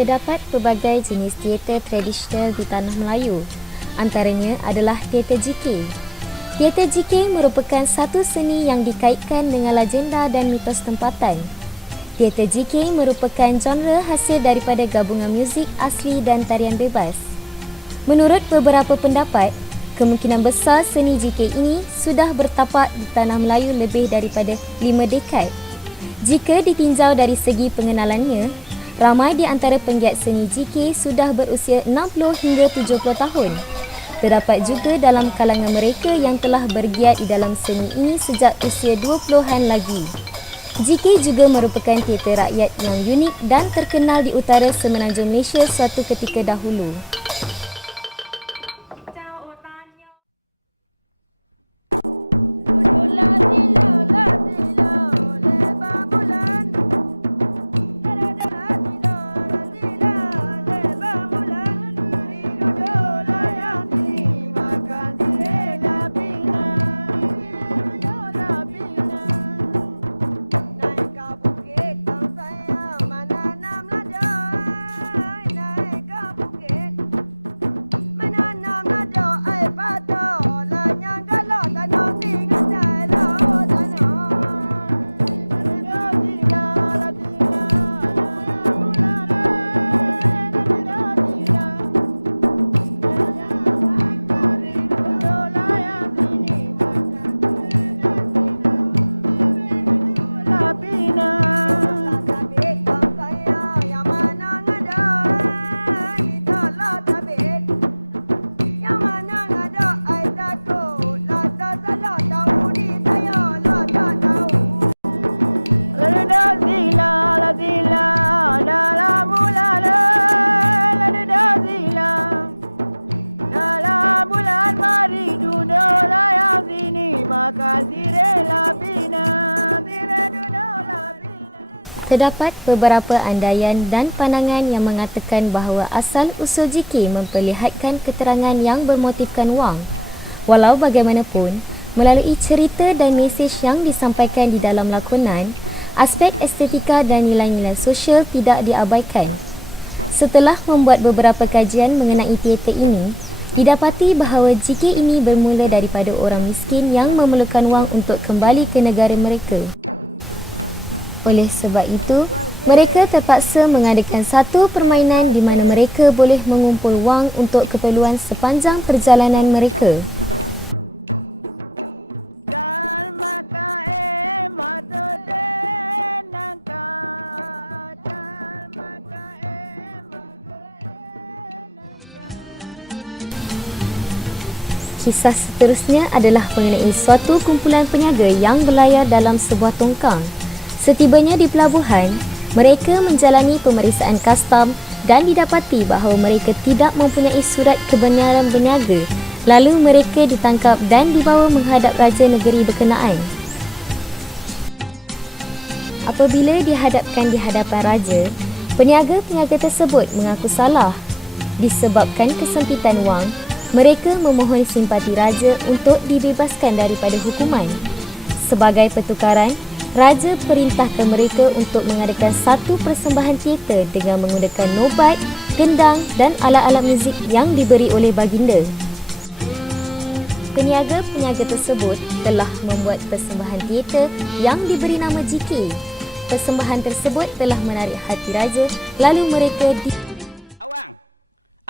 Terdapat pelbagai jenis teater tradisional di tanah Melayu. Antaranya adalah teater JK. Teater JK merupakan satu seni yang dikaitkan dengan legenda dan mitos tempatan. Teater JK merupakan genre hasil daripada gabungan muzik asli dan tarian bebas. Menurut beberapa pendapat, kemungkinan besar seni JK ini sudah bertapak di tanah Melayu lebih daripada 5 dekad. Jika ditinjau dari segi pengenalannya, ramai di antara penggiat seni JK sudah berusia 60 hingga 70 tahun. Terdapat juga dalam kalangan mereka yang telah bergiat di dalam seni ini sejak usia 20-an lagi. JK juga merupakan teater rakyat yang unik dan terkenal di utara semenanjung Malaysia suatu ketika dahulu. Terdapat beberapa andaian dan pandangan yang mengatakan bahawa asal-usul JK memperlihatkan keterangan yang bermotifkan wang. Walau bagaimanapun, melalui cerita dan mesej yang disampaikan di dalam lakonan, aspek estetika dan nilai-nilai sosial tidak diabaikan. Setelah membuat beberapa kajian mengenai teater ini, didapati bahawa JK ini bermula daripada orang miskin yang memerlukan wang untuk kembali ke negara mereka. Oleh sebab itu, mereka terpaksa mengadakan satu permainan di mana mereka boleh mengumpul wang untuk keperluan sepanjang perjalanan mereka. Kisah seterusnya adalah mengenai suatu kumpulan peniaga yang berlayar dalam sebuah tongkang. Setibanya di pelabuhan, mereka menjalani pemeriksaan kastam dan didapati bahawa mereka tidak mempunyai surat kebenaran berniaga. Lalu mereka ditangkap dan dibawa menghadap raja negeri berkenaan. Apabila dihadapkan di hadapan raja, peniaga-peniaga tersebut mengaku salah. Disebabkan kesempitan wang, mereka memohon simpati raja untuk dibebaskan daripada hukuman. Sebagai pertukaran, raja perintahkan mereka untuk mengadakan satu persembahan teater dengan menggunakan nobat, gendang dan alat-alat muzik yang diberi oleh baginda. Peniaga-peniaga tersebut telah membuat persembahan teater yang diberi nama JK. Persembahan tersebut telah menarik hati raja, lalu mereka Awang!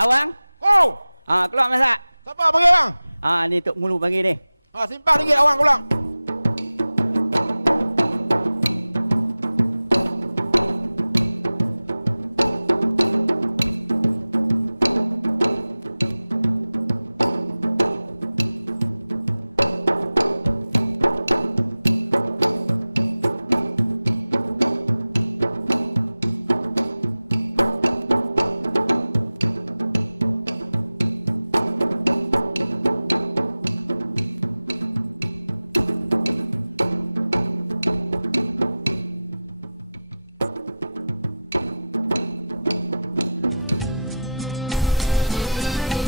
Awang! Oh! Keluar masak. Siapa panggil abang? Ni Tok Mulu panggil ni. Simpan ringgit awang pulang.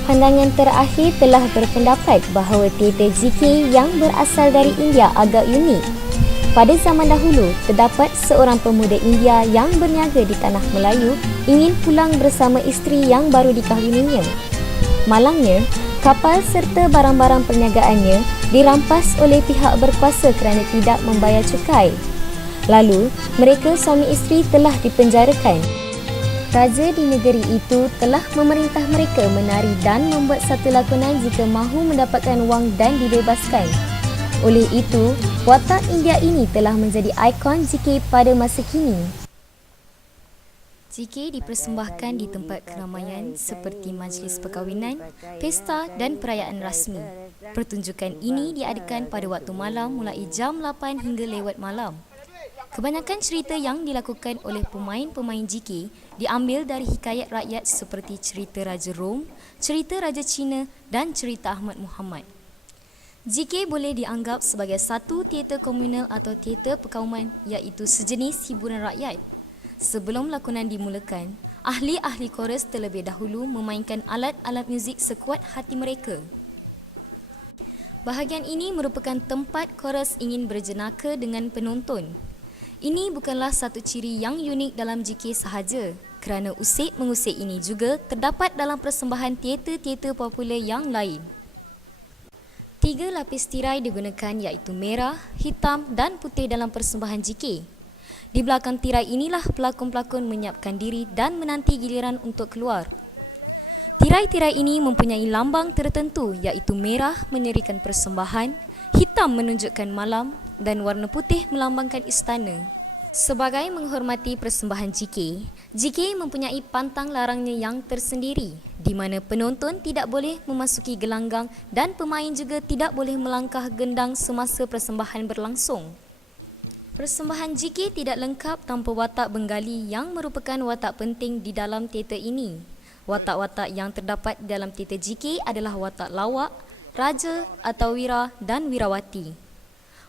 Pandangan terakhir telah berpendapat bahawa teater JK yang berasal dari India agak unik. Pada zaman dahulu, terdapat seorang pemuda India yang berniaga di tanah Melayu ingin pulang bersama isteri yang baru dikahwininya. Malangnya, kapal serta barang-barang perniagaannya dirampas oleh pihak berkuasa kerana tidak membayar cukai. Lalu, mereka suami isteri telah dipenjarakan. Raja di negeri itu telah memerintah mereka menari dan membuat satu lakonan jika mahu mendapatkan wang dan dibebaskan. Oleh itu, watak India ini telah menjadi ikon JK pada masa kini. JK dipersembahkan di tempat keramaian seperti majlis perkahwinan, pesta dan perayaan rasmi. Pertunjukan ini diadakan pada waktu malam mulai jam 8 hingga lewat malam. Kebanyakan cerita yang dilakukan oleh pemain-pemain JK diambil dari hikayat rakyat seperti cerita Raja Rom, cerita Raja Cina dan cerita Ahmad Muhammad. JK boleh dianggap sebagai satu teater komunal atau teater perkauman iaitu sejenis hiburan rakyat. Sebelum lakonan dimulakan, ahli-ahli koros terlebih dahulu memainkan alat-alat muzik sekuat hati mereka. Bahagian ini merupakan tempat koros ingin berjenaka dengan penonton. Ini bukanlah satu ciri yang unik dalam JK sahaja, kerana usik-mengusik ini juga terdapat dalam persembahan teater-teater popular yang lain. 3 lapis tirai digunakan iaitu merah, hitam dan putih dalam persembahan JK. Di belakang tirai inilah pelakon-pelakon menyiapkan diri dan menanti giliran untuk keluar. Tirai-tirai ini mempunyai lambang tertentu iaitu merah menyerikan persembahan, hitam menunjukkan malam dan warna putih melambangkan istana. Sebagai menghormati persembahan JK mempunyai pantang larangnya yang tersendiri di mana penonton tidak boleh memasuki gelanggang dan pemain juga tidak boleh melangkah gendang semasa persembahan berlangsung. Persembahan JK tidak lengkap tanpa watak Bengali yang merupakan watak penting di dalam teater ini. Watak-watak yang terdapat dalam teater JK adalah watak lawak, raja atau wira dan wirawati.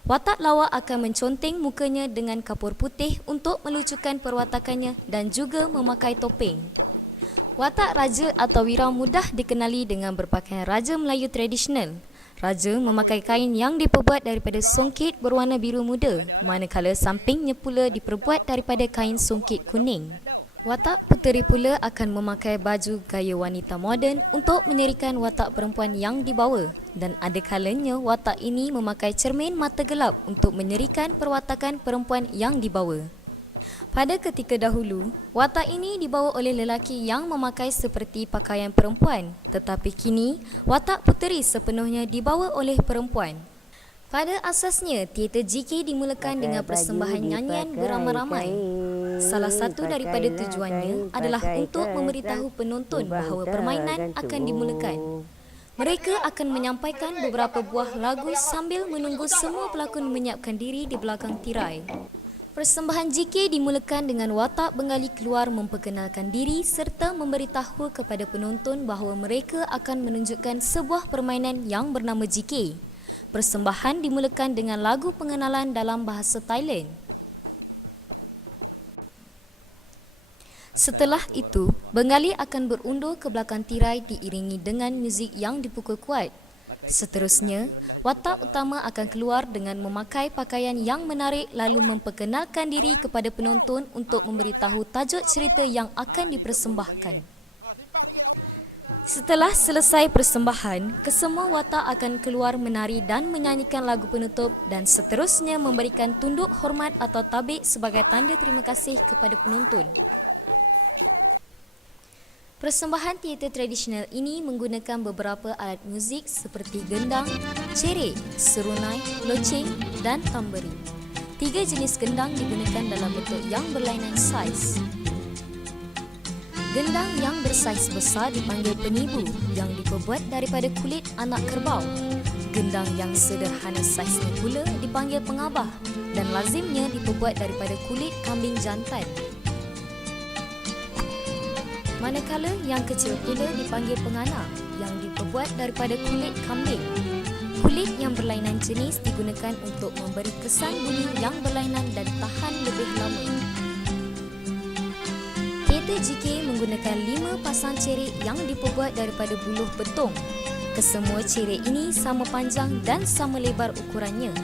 Watak lawak akan menconteng mukanya dengan kapur putih untuk melucukan perwatakannya dan juga memakai topeng. Watak raja atau wira mudah dikenali dengan berpakaian raja Melayu tradisional. Raja memakai kain yang diperbuat daripada songkit berwarna biru muda, manakala sampingnya pula diperbuat daripada kain songkit kuning. Watak puteri pula akan memakai baju gaya wanita moden untuk menyerikan watak perempuan yang dibawa, dan ada kalanya watak ini memakai cermin mata gelap untuk menyerikan perwatakan perempuan yang dibawa. Pada ketika dahulu, watak ini dibawa oleh lelaki yang memakai seperti pakaian perempuan, tetapi kini watak puteri sepenuhnya dibawa oleh perempuan. Pada asasnya, teater JK dimulakan dengan persembahan nyanyian beramai-ramai. Salah satu daripada tujuannya adalah untuk memberitahu penonton bahawa permainan akan dimulakan. Mereka akan menyampaikan beberapa buah lagu sambil menunggu semua pelakon menyiapkan diri di belakang tirai. Persembahan JK dimulakan dengan watak Bengali keluar memperkenalkan diri serta memberitahu kepada penonton bahawa mereka akan menunjukkan sebuah permainan yang bernama JK. Persembahan dimulakan dengan lagu pengenalan dalam bahasa Thailand. Setelah itu, Bengali akan berundur ke belakang tirai diiringi dengan muzik yang dipukul kuat. Seterusnya, watak utama akan keluar dengan memakai pakaian yang menarik lalu memperkenalkan diri kepada penonton untuk memberitahu tajuk cerita yang akan dipersembahkan. Setelah selesai persembahan, kesemua watak akan keluar menari dan menyanyikan lagu penutup dan seterusnya memberikan tunduk hormat atau tabik sebagai tanda terima kasih kepada penonton. Persembahan teater tradisional ini menggunakan beberapa alat muzik seperti gendang, cerek, serunai, loceng dan tamberi. 3 jenis gendang digunakan dalam bentuk yang berlainan saiz. Gendang yang bersaiz besar dipanggil penibu yang diperbuat daripada kulit anak kerbau. Gendang yang sederhana saiznya pula dipanggil pengabah dan lazimnya diperbuat daripada kulit kambing jantan. Manakala yang kecil pula dipanggil pengana yang diperbuat daripada kulit kambing. Kulit yang berlainan jenis digunakan untuk memberi kesan bunyi yang berlainan dan tahan lebih lama. Teater JK menggunakan 5 pasang cerek yang diperbuat daripada buluh betung. Kesemua cerek ini sama panjang dan sama lebar ukurannya.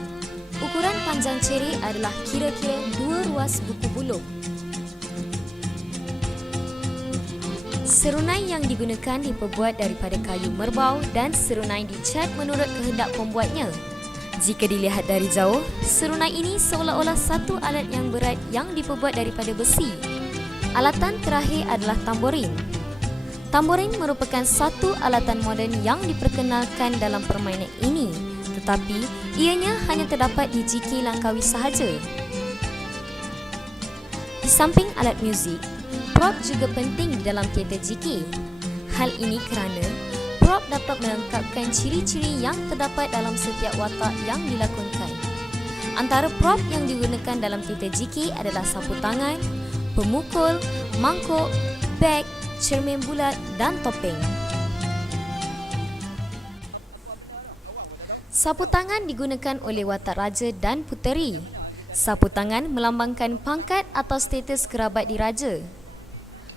Ukuran panjang cerek adalah kira-kira 2 ruas buku buluh. Serunai yang digunakan diperbuat daripada kayu merbau dan serunai dicat menurut kehendak pembuatnya. Jika dilihat dari jauh, serunai ini seolah-olah satu alat yang berat yang diperbuat daripada besi. Alatan terakhir adalah tamborin. Tamborin merupakan satu alatan moden yang diperkenalkan dalam permainan ini, tetapi ianya hanya terdapat di JK Langkawi sahaja. Di samping alat muzik, prop juga penting di dalam teater JK. Hal ini kerana prop dapat melengkapkan ciri-ciri yang terdapat dalam setiap watak yang dilakonkan. Antara prop yang digunakan dalam teater JK adalah sapu tangan, pemukul, mangkuk, beg, cermin bulat dan topeng. Apa benda tu? Awang pun tak tahu. Sapu tangan digunakan oleh watak raja dan puteri. Sapu tangan melambangkan pangkat atau status kerabat diraja.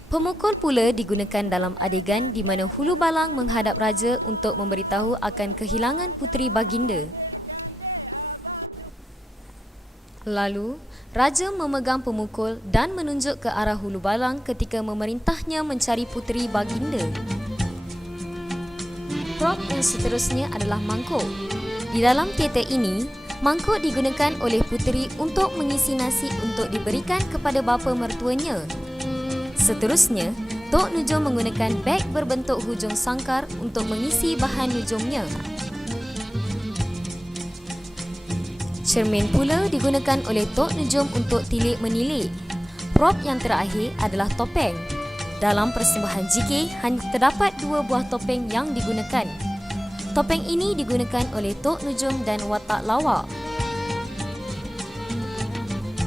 Pemukul pula digunakan dalam adegan di mana hulu balang menghadap raja untuk memberitahu akan kehilangan puteri baginda. Lalu, raja memegang pemukul dan menunjuk ke arah hulu balang ketika memerintahnya mencari puteri baginda. Prop yang seterusnya adalah mangkuk. Di dalam teater ini, mangkuk digunakan oleh puteri untuk mengisi nasi untuk diberikan kepada bapa mertuanya. Seterusnya, Tok Nujum menggunakan beg berbentuk hujung sangkar untuk mengisi bahan nujumnya. Cermin pula digunakan oleh Tok Nujum untuk tilik menilik. Prop yang terakhir adalah topeng. Dalam persembahan JK, hanya terdapat 2 buah topeng yang digunakan. Topeng ini digunakan oleh Tok Nujum dan watak lawak.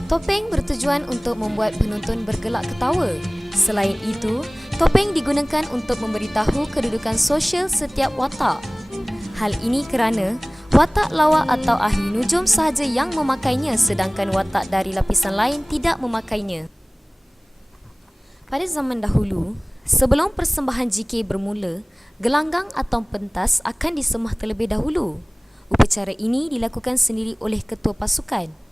Topeng bertujuan untuk membuat penonton bergelak ketawa. Selain itu, topeng digunakan untuk memberitahu kedudukan sosial setiap watak. Hal ini kerana watak lawak atau ahli nujum sahaja yang memakainya sedangkan watak dari lapisan lain tidak memakainya. Pada zaman dahulu, sebelum persembahan JK bermula, gelanggang atau pentas akan disemah terlebih dahulu. Upacara ini dilakukan sendiri oleh ketua pasukan.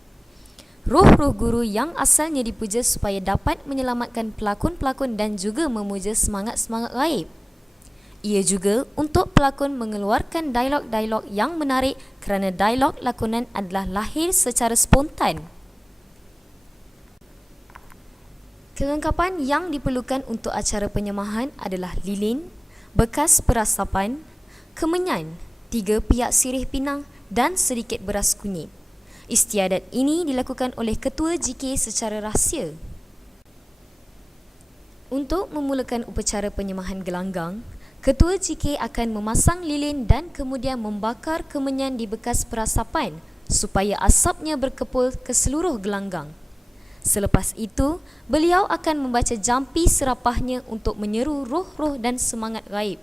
Roh-roh guru yang asalnya dipuja supaya dapat menyelamatkan pelakon-pelakon dan juga memuja semangat-semangat gaib. Ia juga untuk pelakon mengeluarkan dialog-dialog yang menarik kerana dialog lakonan adalah lahir secara spontan. Kelengkapan yang diperlukan untuk acara penyemahan adalah lilin, bekas perasapan, kemenyan, 3 piak sirih pinang dan sedikit beras kunyit. Istiadat ini dilakukan oleh ketua JK secara rahsia. Untuk memulakan upacara penyemahan gelanggang, ketua JK akan memasang lilin dan kemudian membakar kemenyan di bekas perasapan supaya asapnya berkepul ke seluruh gelanggang. Selepas itu, beliau akan membaca jampi serapahnya untuk menyeru roh-roh dan semangat gaib.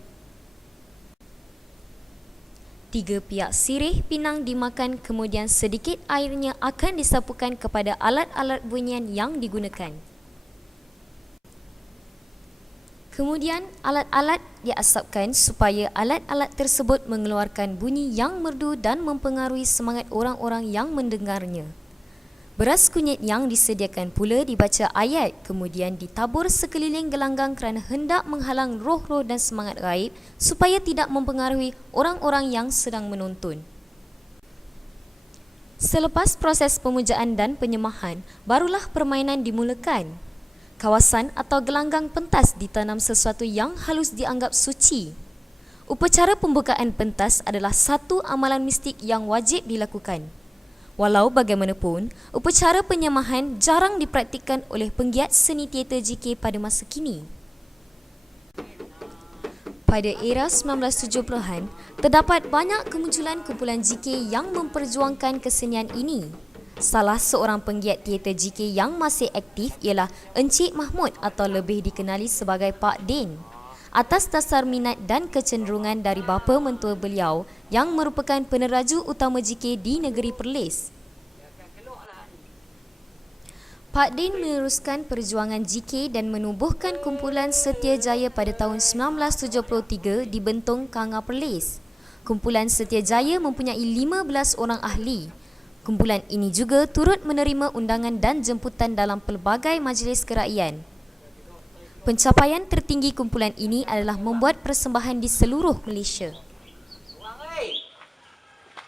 3 piak sirih pinang dimakan, kemudian sedikit airnya akan disapukan kepada alat-alat bunyian yang digunakan. Kemudian alat-alat diasapkan supaya alat-alat tersebut mengeluarkan bunyi yang merdu dan mempengaruhi semangat orang-orang yang mendengarnya. Beras kunyit yang disediakan pula dibaca ayat, kemudian ditabur sekeliling gelanggang kerana hendak menghalang roh-roh dan semangat gaib supaya tidak mempengaruhi orang-orang yang sedang menonton. Selepas proses pemujaan dan penyemahan, barulah permainan dimulakan. Kawasan atau gelanggang pentas ditanam sesuatu yang halus dianggap suci. Upacara pembukaan pentas adalah satu amalan mistik yang wajib dilakukan. Walau bagaimanapun, upacara penyemahan jarang dipraktikkan oleh penggiat seni teater JK pada masa kini. Pada era 1970-an, terdapat banyak kemunculan kumpulan JK yang memperjuangkan kesenian ini. Salah seorang penggiat teater JK yang masih aktif ialah Encik Mahmud atau lebih dikenali sebagai Pak Din. Atas dasar minat dan kecenderungan dari bapa mentua beliau yang merupakan peneraju utama JK di negeri Perlis. Pak Din meneruskan perjuangan JK dan menubuhkan kumpulan Setia Jaya pada tahun 1973 di Bentong Kanga Perlis. Kumpulan Setia Jaya mempunyai 15 orang ahli. Kumpulan ini juga turut menerima undangan dan jemputan dalam pelbagai majlis kerajaan. Pencapaian tertinggi kumpulan ini adalah membuat persembahan di seluruh Malaysia. Awang oi.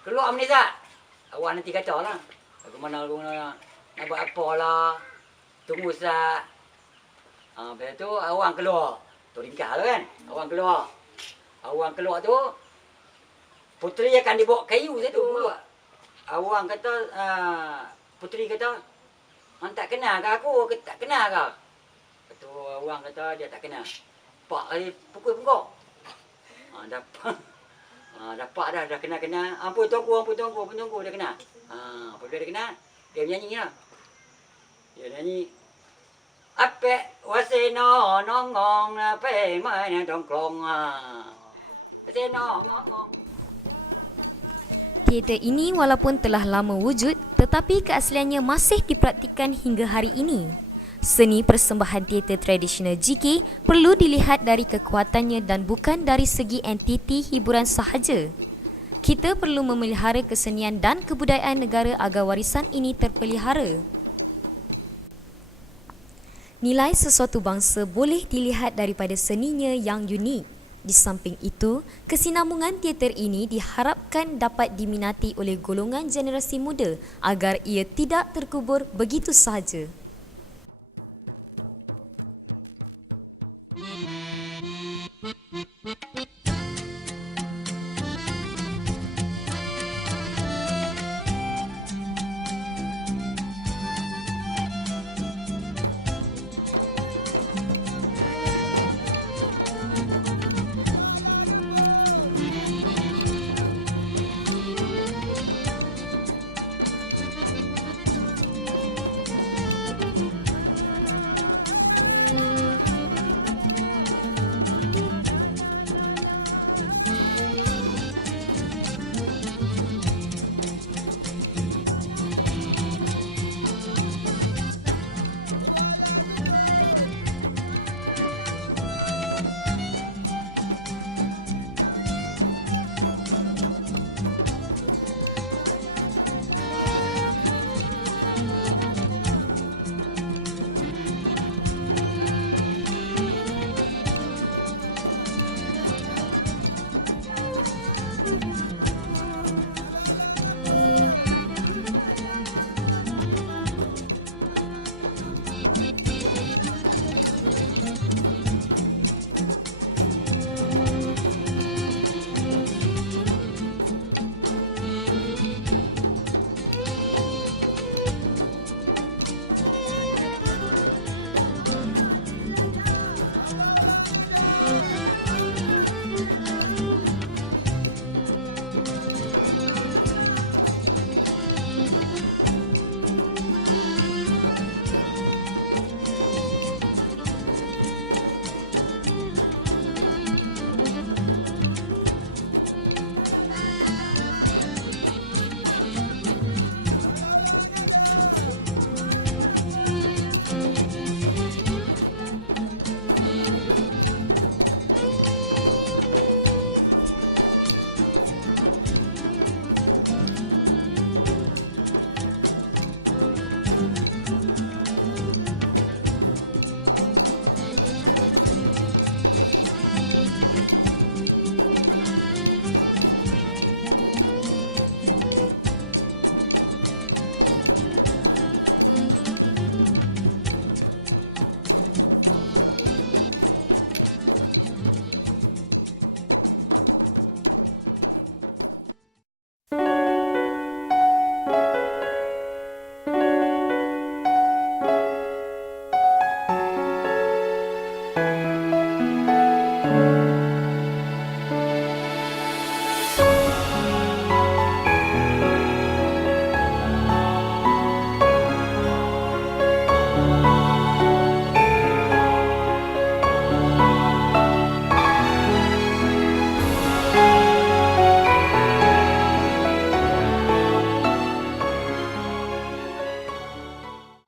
Keluar ni tak? Awak nanti kacau lah. Aku mana nak buat apa lah. Tunggu sat. Lepas tu awang keluar. Tu ringkas lah kan. Awang keluar. Awang keluar tu puteri akan dibawa kayu satu. Awang kata puteri kata tak kenal ke aku? Tak kenal ke? Tu awang kata dia tak kenal. Pak kali pukul pungkok. Dapat dah kenal. Ampun tuanku dah kenal. Apabila dia kenal, dia menyanyi lah. Dia nyanyi. Apek waseno nongong ape main dongklong. Waseno nongong. Teater ini walaupun telah lama wujud, tetapi keasliannya masih dipraktikkan hingga hari ini. Seni persembahan teater tradisional GK perlu dilihat dari kekuatannya dan bukan dari segi entiti hiburan sahaja. Kita perlu memelihara kesenian dan kebudayaan negara agar warisan ini terpelihara. Nilai sesuatu bangsa boleh dilihat daripada seninya yang unik. Di samping itu, kesinambungan teater ini diharapkan dapat diminati oleh golongan generasi muda agar ia tidak terkubur begitu sahaja.